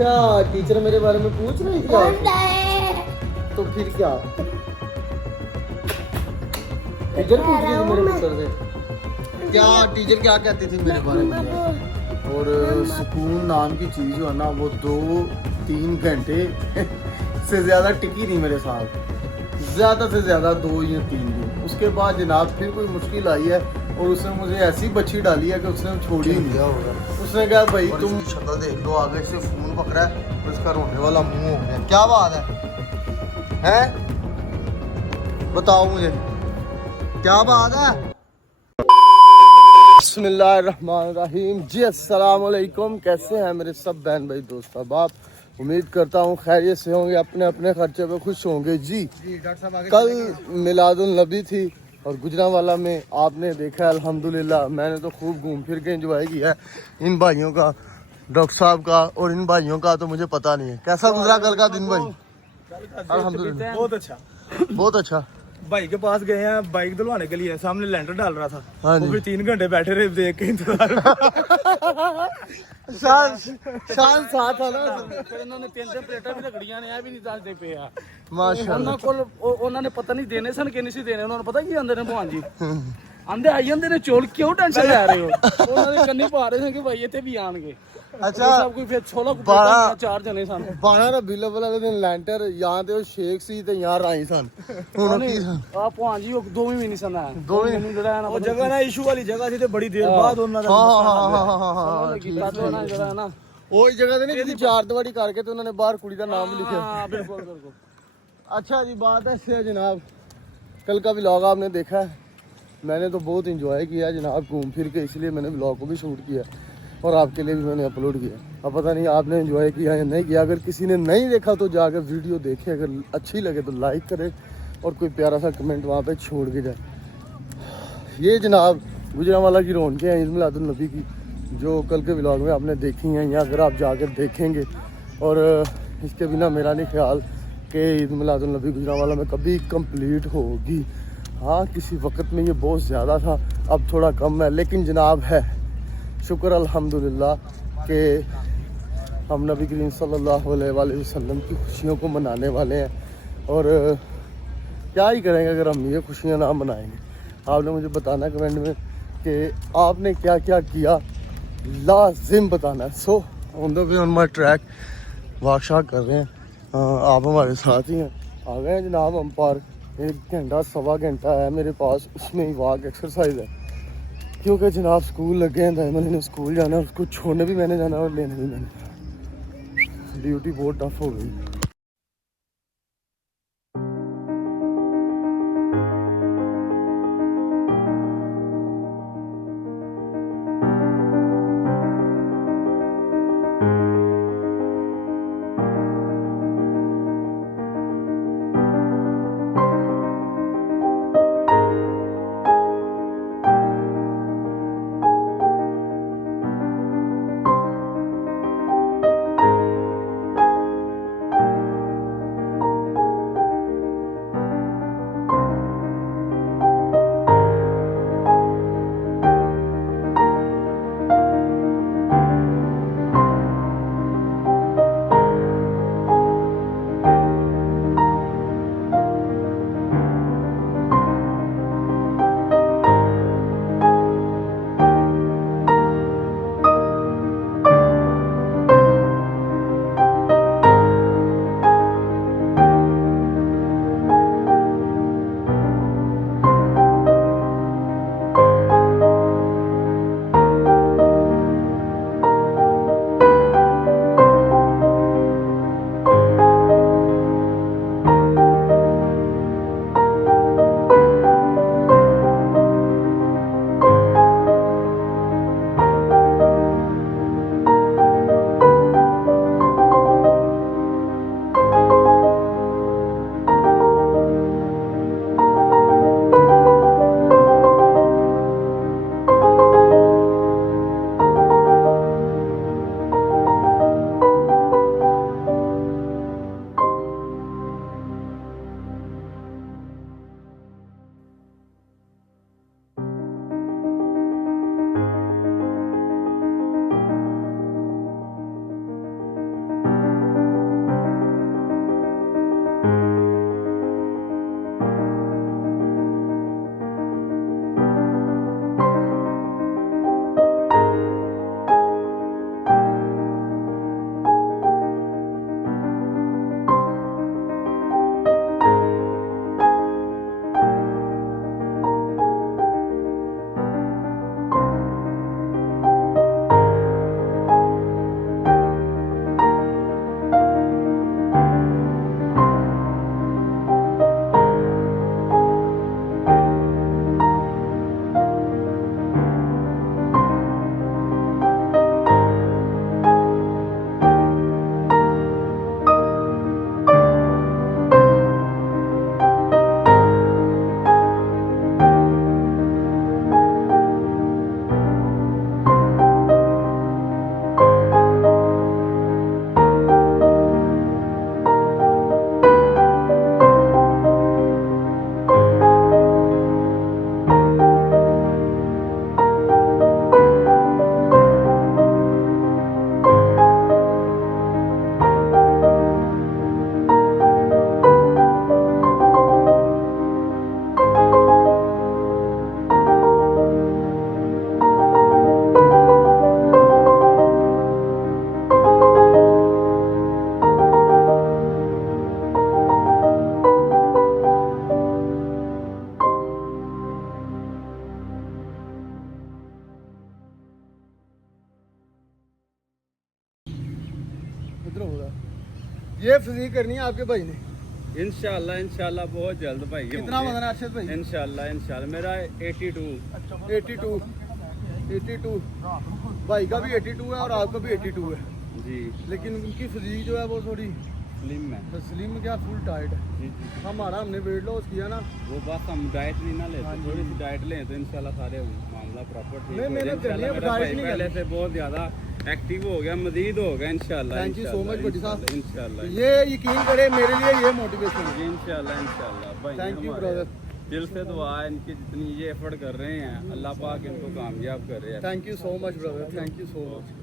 अच्छा, टीचर मेरे बारे में पूछ रही थी आपसे? तो फिर क्या टीचर पूछ रही थी मेरे पुत्र से? क्या टीचर क्या कहती थी मेरे बारे में? और सुकून नाम की चीज़ जो है ना, वो 2-3 घंटे से ज़्यादा टिकी नहीं मेरे साथ, ज़्यादा से ज़्यादा 2 या 3 दिन। उसके बाद जनाब फिर कोई मुश्किल आई है और उसने मुझे ऐसी बच्ची डाली है कि उसने छोड़ ही नहीं दिया होगा। उसने कहा भाई तुम शक्ल देख लो, आगे से फोन पकड़ा है और इसका रोने वाला मुंह हो गया। क्या बात है बताओ मुझे, क्या बात है? बिस्मिल्लाहिर्रहमानिर्रहीम। जी अस्सलाम वालेकुम। कैसे हैं मेरे सब बहन भाई दोस्त अहबाब? उम्मीद करता हूँ खैरियत से होंगे, अपने अपने खर्चे पे खुश होंगे। जी कल मिलादुल नबी थी और गुजरांवाला में आपने देखा अल्हम्दुलिल्लाह, मैंने तो खूब घूम फिर के एंजॉय किया है। इन भाइयों का, डॉक्टर साहब का और इन भाइयों का तो मुझे पता नहीं है। कैसा गुजरा कल का दिन भाई? अल्हम्दुलिल्लाह बहुत अच्छा, बहुत अच्छा। भाई के पास गए हैं बाइक धुलवाने के लिए, सामने लेंटर डाल रहा था। हाँ वो जी। फिर 3 घंटे बैठे रहे देख के इंतजार शान शान साथ है ना। ਫਿਰ ਇਹਨਾਂ ਨੇ 3 ਪਲੇਟਾਂ ਵੀ ਰਗੜੀਆਂ ਨੇ, ਇਹ ਵੀ ਨਹੀਂ ਦੱਸਦੇ ਪਏ ਆ। ਮਾਸ਼ਾਅੱਲਾ। ਉਹਨਾਂ ਕੋਲ ਉਹਨਾਂ ਨੇ ਪਤਾ ਨਹੀਂ ਦੇਣੇ ਸਨ ਕਿ ਨਹੀਂ ਸੀ ਦੇਣੇ। ਉਹਨਾਂ ਨੂੰ ਪਤਾ ਕੀ ਆਂਦੇ ਨੇ ਭਗਵਾਨ ਜੀ, ਆਂਦੇ ਆਈ ਜਾਂਦੇ ਨੇ ਚੋਲ, ਕਿਉਂ ਟੈਨਸ਼ਨ ਲੈ ਰਹੇ ਹੋ? ਉਹਨਾਂ ਦੇ ਕੰਨੀ ਪਾ ਰਹੇ ਸਨ ਕਿ ਭਾਈ ਇੱਥੇ ਵੀ ਆਣਗੇ। अच्छा ਸਭ ਕੋਈ ਫਿਰ ਛੋਲਾ ਕੁਪੜਾ 4 ਜਣੇ ਸਨ। 12 ਰਬੀਉਲ ਅਵਲ ਵਾਲੇ ਦਿਨ ਲੈਂਟਰ ਜਾਂ ਤੇ ਉਹ ਸ਼ੇਖ ਸੀ ਤੇ ਜਾਂ ਰਾਈ ਸਨ। ਹੁਣ ਕੀ ਸਨ? ਆ ਭਗਵਾਨ ਜੀ ਉਹ ਦੋਵੇਂ ਵੀ ਨਹੀਂ ਸਨ ਆਏ। ਦੋਵੇਂ ਮੈਨੂੰ ਜਿਹੜਾ ਹੈ ਨਾ ਉਹ ਜਗ੍ਹਾ ਨਾ ਇਸ਼ੂ ਵਾਲੀ ਜਗ੍ਹਾ ਸੀ ਤੇ ਬੜੀ ਦੇਰ ਬਾਅਦ ਉਹਨਾਂ ਦਾ ਹਾਂ ਕੀਤਾ ਤੇ ਉਹਨਾਂ ਜਿਹੜਾ ਹੈ ਨਾ, ਉਹ ਜਗ੍ਹਾ ਤੇ ਨਹੀਂ ਜਿਹਦੀ ਚਾਰ ਦੀਵਾਰੀ ਕਰਕੇ ਤੇ ਉਹਨਾਂ ਨੇ ਬਾਹਰ ਕੁੜੀ ਦਾ ਨਾਮ लिखा। हाँ बिल्कुल बिल्कुल। अच्छा जी, बात ऐसे है जनाब, कल का व्लॉग आपने देखा है, मैंने तो बहुत इंजॉय किया जनाब घूम फिर के, इसलिए मैंने व्लॉग को भी शूट किया और आपके लिए भी मैंने अपलोड किया। अब पता नहीं आपने एंजॉय किया या नहीं किया। अगर किसी ने नहीं देखा तो जाकर वीडियो देखे, अगर अच्छी लगे तो लाइक करे और कोई प्यारा सा कमेंट वहाँ पे छोड़ के जाए। ये जनाब गुजरांवाला की रौनकें हैं ईद मिलादुल नबी की, जो कल के व्लॉग में आपने देखी हैं, या अगर आप जाकर देखेंगे। और इसके बिना मेरा नहीं ख्याल कि ईद मिलादुल नबी गुजरांवाला में कभी कंप्लीट होगी। हाँ, किसी वक्त में ये बहुत ज़्यादा था, अब थोड़ा कम है, लेकिन जनाब है शुक्र अल्हम्दुलिल्लाह कि हम नबी करीम सल्लल्लाहु अलैहि वसल्लम की खुशियों को मनाने वाले हैं। और क्या ही करेंगे अगर हम ये खुशियाँ ना मनाएंगे। आपने मुझे बताना कमेंट में कि आपने क्या क्या किया, लाजिम बताना। So on the way on my track walk शाक कर रहे हैं। आप हमारे साथ ही हैं, आ गए हैं जनाब हम पार्क। 1 घंटा 1.25 घंटा है मेरे पास, उसमें ही वॉक एक्सरसाइज है, क्योंकि जनाब स्कूल लगे हैं, दाइमन ने स्कूल जाना है, उसको छोड़ने भी मैंने जाना और लेने भी मैंने। ड्यूटी बहुत टफ हो गई। इधर हो रहा है। ये फिजिक करनी है आपके भाई ने, इंशाल्लाह इंशाल्लाह बहुत जल्द भाई कितना वजन है अरशद भाई? इंशाल्लाह मेरा 82 82 भाई का भी 82 है और आपका भी 82 है, जी लेकिन उनकी फिजिक जो है वो थोड़ी स्लिम है स्लिम क्या फुल टाइट है। जी जी हमारा हमने वेट लॉस किया ना, वो बात हम डाइट नहीं ना हाँ लेते, जी। थोड़ी सी डाइट लें तो इंशाल्लाह सारे मामला प्रॉपर ठीक नहीं, हो मैंने जाए। कर लिया, इंशाल्लाह मेरा डाइट भाई नहीं पहले करनी। से बहुत ज़्यादा एक्टिव हो गया, मजीद हो गया इंशाल्लाह। थैंक यू सो मच बड़ी साहब, इंशाल्लाह ये यकीन करे मेरे लिए ये मोटिवेशन है। इंशाल्लाह भाई थैंक यू हमारे ब्रदर, दिल से दुआ है इनकी, जितनी ये एफर्ट कर रहे हैं अल्लाह पाक इनको कामयाब कर रहे हैं। Thank you so much brother, thank you so much.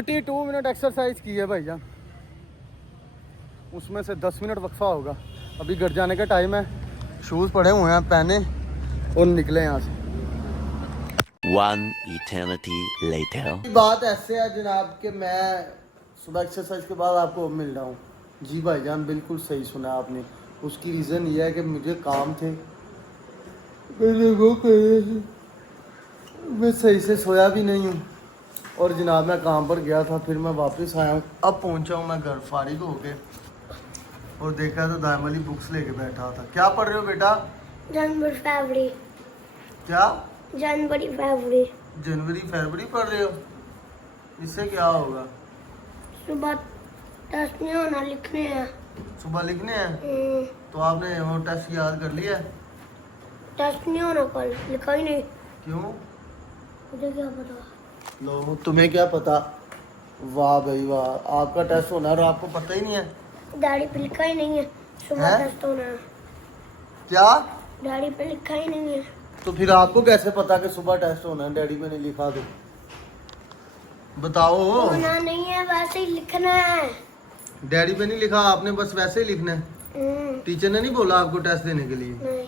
32 minute exercise की है भाईजान, उसमें से 10 मिनट वक्फा होगा। अभी घर जाने का टाइम है, शूज़ पड़े हुए हैं पहने और निकले यहाँ से। One eternity later. बात ऐसे है जनाब कि मैं सुबह एक्सरसाइज के बाद आपको मिल रहा हूँ। जी भाईजान बिल्कुल सही सुना आपने। उसकी रीज़न ये है कि मुझे काम थे, मैंने वो करे थे, मैं सही से सोया भी नहीं हूँ और जनाब मैं काम पर गया था, फिर मैं वापस आया हूँ। अब पहुँचा हूँ मैं घर फारिग होके और देखा तो दायम अली बुक्स लेके बैठा था। क्या पढ़ रहे हो बेटा? जनवरी फरवरी। क्या? जनवरी फरवरी। जनवरी फरवरी पढ़ रहे हो? इससे क्या होगा? सुबह टेस्ट नहीं होना, लिखने हैं। सुबह लिखने हैं? तो आपने वो टेस्ट याद कर लिया? टेस्ट नहीं होना कल, लिखा ही नहीं। क्यों? मुझे क्या पता। लो तुम्हें क्या पता? वाह भाई वाह, आपका टेस्ट होना है और आपको पता ही नहीं है। डायरी पे लिखा ही नहीं है सुबह हैं? टेस्ट होना है। क्या? डायरी पे लिखा ही नहीं है। तो फिर आपको कैसे पता कि सुबह टेस्ट होना है? डैडी में नहीं लिखा तो बताओ। होना नहीं है, वैसे ही लिखना है। डैडी पे नहीं लिखा, आपने बस वैसे ही लिखना है। टीचर ने नहीं बोला आपको टेस्ट देने के लिए? नहीं।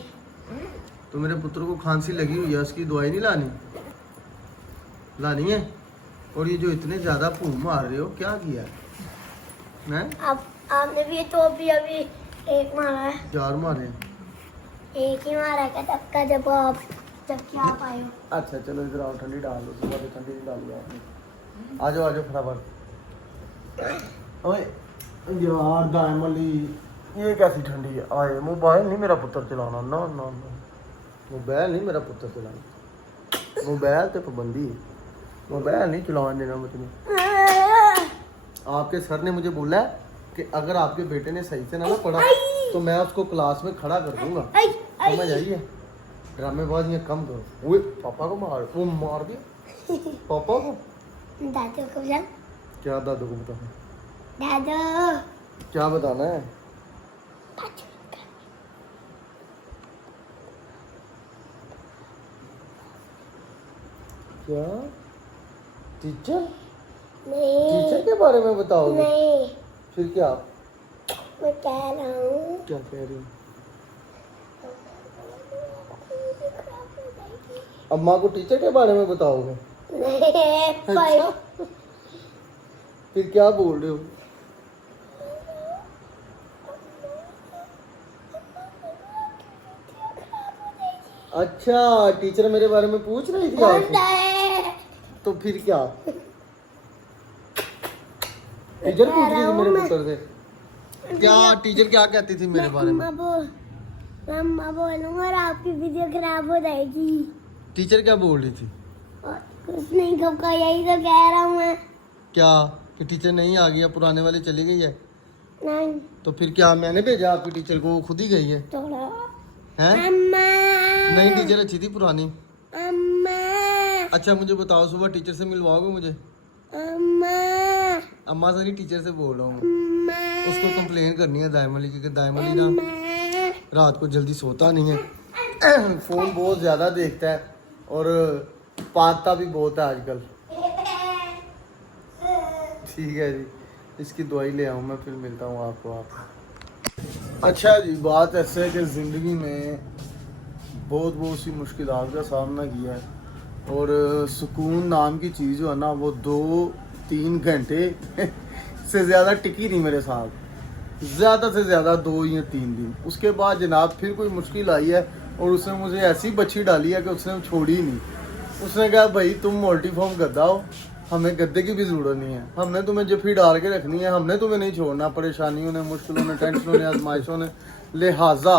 तो मेरे पुत्र को खांसी लगी हुई है, उसकी दवाई नहीं लानी? लानी है। और ये जो इतने ज्यादा फूम मार रहे हो, क्या किया है? अब आपने भी तो अभी एक मारा है। 4 मारे। एक ही मारा है तब का, जब क्या आप आए हो। अच्छा चलो इधर आओ, ठंडी डाल दो। सुबह तो ठंडी नहीं डाली आपने। आ जाओ फटाफट। ओए यार दायम अली, ये कैसी ठंडी है? आए मोबाइल नहीं मेरा पुत्र चलाना, ना ना ना, मोबाइल नहीं मेरा पुत्र चलाना। मोबाइल तो पाबंदी है, मोबाइल नहीं चलाने देना मुझे। आपके सर ने मुझे बोला है कि अगर आपके बेटे ने सही से ना पढ़ा तो मैं उसको क्लास में खड़ा कर दूंगा। समझ आई है? ड्रामेबाज ये कम करो। वो पापा को वो मार दिया पापा को। दादू को बोला। क्या दादू को बताना? दादू क्या बताना है? क्या? टीचर? नहीं। टीचर के बारे में बताओगे? नहीं। फिर क्या? मैं कह रहा हूँ। क्या कह रही हो? अम्मा को टीचर के बारे में बताओगे? नहीं भाई। अच्छा। फिर क्या बोल रहे हो? अच्छा टीचर मेरे बारे में पूछ रही थी आपसे? तो फिर क्या? टीचर पूछ रही थी मेरे पुत्र से? क्या टीचर क्या कहती थी मेरे बारे में? मम्मा बोलूंगा और आपकी वीडियो खराब हो जाएगी। टीचर क्या बोल रही थी? कुछ नहीं, कब का यही तो कह रहा हूँ मैं। क्या कि टीचर नहीं आ गई, पुराने वाली चली गई है? नहीं। तो फिर क्या मैंने भेजा आपकी टीचर को, वो खुद ही गई है? थोड़ा। हैं? अम्मा। नहीं टीचर अच्छी थी पुरानी। अम्मा। अच्छा मुझे बताओ, सुबह टीचर से मिलवाओगे मुझे? अम्मा। अम्मा से नहीं टीचर से बोल रहा हूँ। अम्मा। उसको कंप्लेन करनी है दायम अली की, दायम अली ना रात को जल्दी सोता नहीं है, फोन बहुत ज्यादा देखता है और पाता भी बहुत है आजकल। ठीक है जी, इसकी दवाई ले आऊँ मैं, फिर मिलता हूँ आपको। अच्छा जी, बात ऐसे है कि ज़िंदगी में बहुत सी मुश्किलात का सामना किया है और सुकून नाम की चीज़ जो है ना, वो 2-3 घंटे से ज़्यादा टिकी नहीं मेरे साथ, ज़्यादा से ज़्यादा 2 या 3 दिन। उसके बाद जनाब फिर कोई मुश्किल आई है और उसने मुझे ऐसी बच्ची डाली है कि उसने छोड़ी ही नहीं। उसने कहा भाई तुम मोल्टीफॉर्म गद्दा हो, हमें गद्दे की भी ज़रूरत नहीं है, हमने तुम्हें जफ़ी डाल के रखनी है, हमने तुम्हें नहीं छोड़ना परेशानियों ने, मुश्किलों ने, टेंशनों ने, आजमाइशों ने। लिहाजा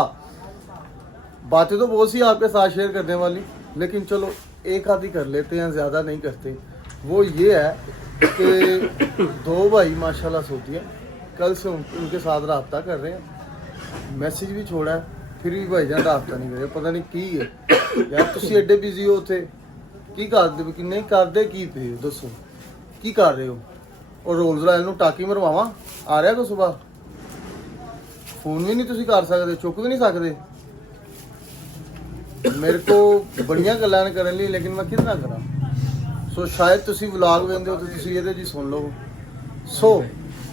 बातें तो बहुत सी आपके साथ शेयर करने वाली, लेकिन चलो एक आधी कर लेते हैं, ज़्यादा नहीं करते। वो ये है कि 2 भाई माशाल्लाह सोती है, कल से उनके साथ रब्ता कर रहे हैं, मैसेज भी छोड़ा है, फिर भी भाईजान रब्ता नहीं करे, पता नहीं की है यार। तुसी एडे बिजी हो थे की करदे कि नहीं करदे की पे दसो की कर रहे हो? और रोल्स रॉयल नूं टाकी मरवावां आ रहा को सुबह? फोन भी नहीं तुसी कर सकते, चुक भी नहीं सकते। मेरे को बड़ियां गल्लां करन लई, लेकिन मैं कितना करा? ਸੋ ਸ਼ਾਇਦ ਤੁਸੀਂ ਵਲੌਗ ਵੇਖਦੇ ਹੋ ਤਾਂ ਤੁਸੀਂ ਇਹਦੇ ਜੀ ਸੁਣ ਲਓ। सो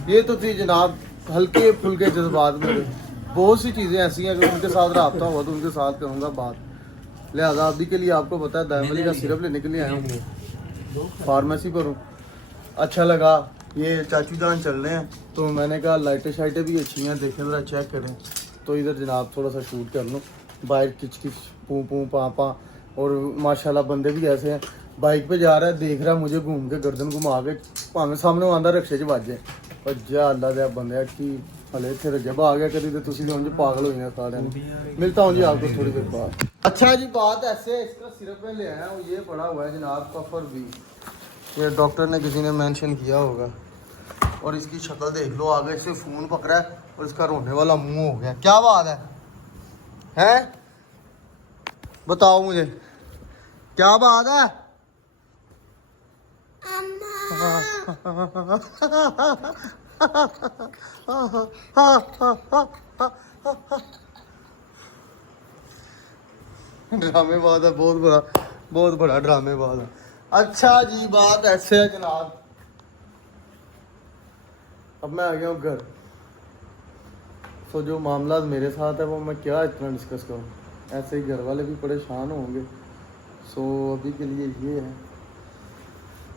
ये तो थी जनाब हल्के फुल्के जज्बात मेरे। बहुत सी चीज़ें ऐसी हैं अगर उनके साथ रब्ता हुआ तो उनके साथ करूँगा बात। लिहाजा अभी के लिए आपको पता है दायमली का सिरप लेने के लिए आया हूँ फार्मेसी पर हूँ। अच्छा लगा, ये चाचू जान चल रहे हैं तो मैंने कहा लाइटें शाइटें भी अच्छी हैं, देखें ज़रा चेक करें। तो इधर जनाब थोड़ा सा शूट कर लूँ। बाइक किच किच पूँ पूँ पा पा, और माशाल्लाह बंदे भी ऐसे हैं, बाइक पे जा रहा है देख रहा है मुझे घूम के गर्दन घुमा के भावें सामने आंदा रक्शे च वाजे पर जा अल्लाह दे बंदे की हले इतने जब आ गया कभी तो तुम उंज पागल हो गए सारे। मिलता हूँ जी आपको थोड़ी देर बाद। अच्छा जी बात ऐसे इसका सिरप में ले आया हूँ, ये पड़ा हुआ है जनाब कफर भी, ये डॉक्टर ने किसी ने मेंशन किया होगा। और इसकी शक्ल देख लो, आगे से फ़ोन पकड़ा है और इसका रोने वाला मुंह हो गया। क्या बात है बताओ मुझे, क्या बात है? ड्रामेबाज है, बहुत बड़ा ड्रामेबाज है। अच्छा जी बात ऐसे है जनाब, अब मैं आ गया हूँ घर। तो जो मामला मेरे साथ है वो मैं क्या इतना डिस्कस करूँ, ऐसे ही घर वाले भी परेशान होंगे। सो अभी के लिए ये है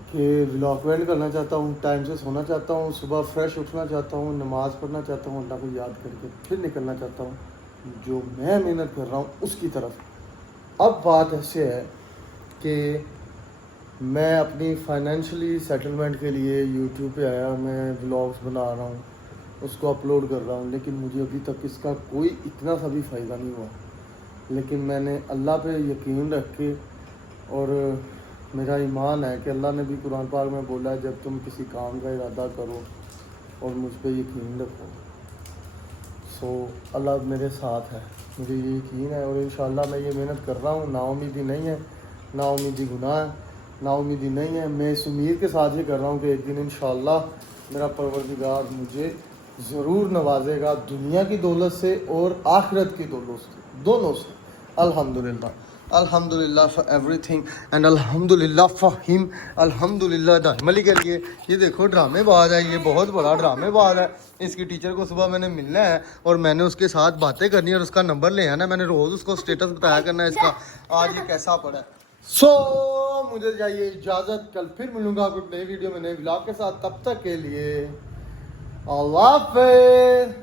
कि व्लॉग एंड करना चाहता हूँ, टाइम से सोना चाहता हूँ, सुबह फ्रेश उठना चाहता हूँ, नमाज़ पढ़ना चाहता हूँ, अल्लाह को याद करके फिर निकलना चाहता हूँ जो मैं मेहनत कर रहा हूँ उसकी तरफ। अब बात ऐसे है कि मैं अपनी फाइनेंशियली सेटलमेंट के लिए यूट्यूब पे आया, मैं व्लॉग्स बना रहा हूँ, उसको अपलोड कर रहा हूँ, लेकिन मुझे अभी तक इसका कोई इतना सा भी फ़ायदा नहीं हुआ। लेकिन मैंने अल्लाह पे यकीन रख के, और मेरा ईमान है कि अल्लाह ने भी कुरान पाक में बोला है जब तुम किसी काम का इरादा करो और मुझ पे यकीन रखो। सो अल्लाह मेरे साथ है, मुझे ये यकीन है, और इंशाल्लाह मैं ये मेहनत कर रहा हूँ। नाउमीदी नहीं है, नाउमीदी गुनाह है, नाउमीदी नहीं है। मैं इस उम्मीद के साथ ये कर रहा हूँ कि एक दिन इंशाल्लाह मेरा परवरदिगार मुझे ज़रूर नवाजेगा, दुनिया की दौलत से और आखिरत की दौलत से, दोनों से। अल्हम्दुलिल्लाह, अल्हम्दुलिल्लाह फॉर एवरीथिंग एंड अल्हम्दुलिल्लाह फॉर हिम, अल्हम्दुलिल्लाह दाइमली के लिए। ये देखो ड्रामेबाज है, ये बहुत बड़ा ड्रामेबाज है। इसकी टीचर को सुबह मैंने मिलना है और मैंने उसके साथ बातें करनी है और उसका नंबर ले आना है। मैंने रोज़ उसको स्टेटस बताया करना है इसका, आज ये कैसा पड़ा है। सो मुझे चाहिए इजाज़त, कल फिर मिलूँगा आपको नई वीडियो में नए व्लॉग के साथ। तब तक के लिए अल्लाह हाफ़िज़।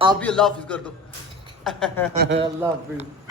आप भी अल्लाह हाफ़िज़ कर दो। अल्लाह हाफ़िज़।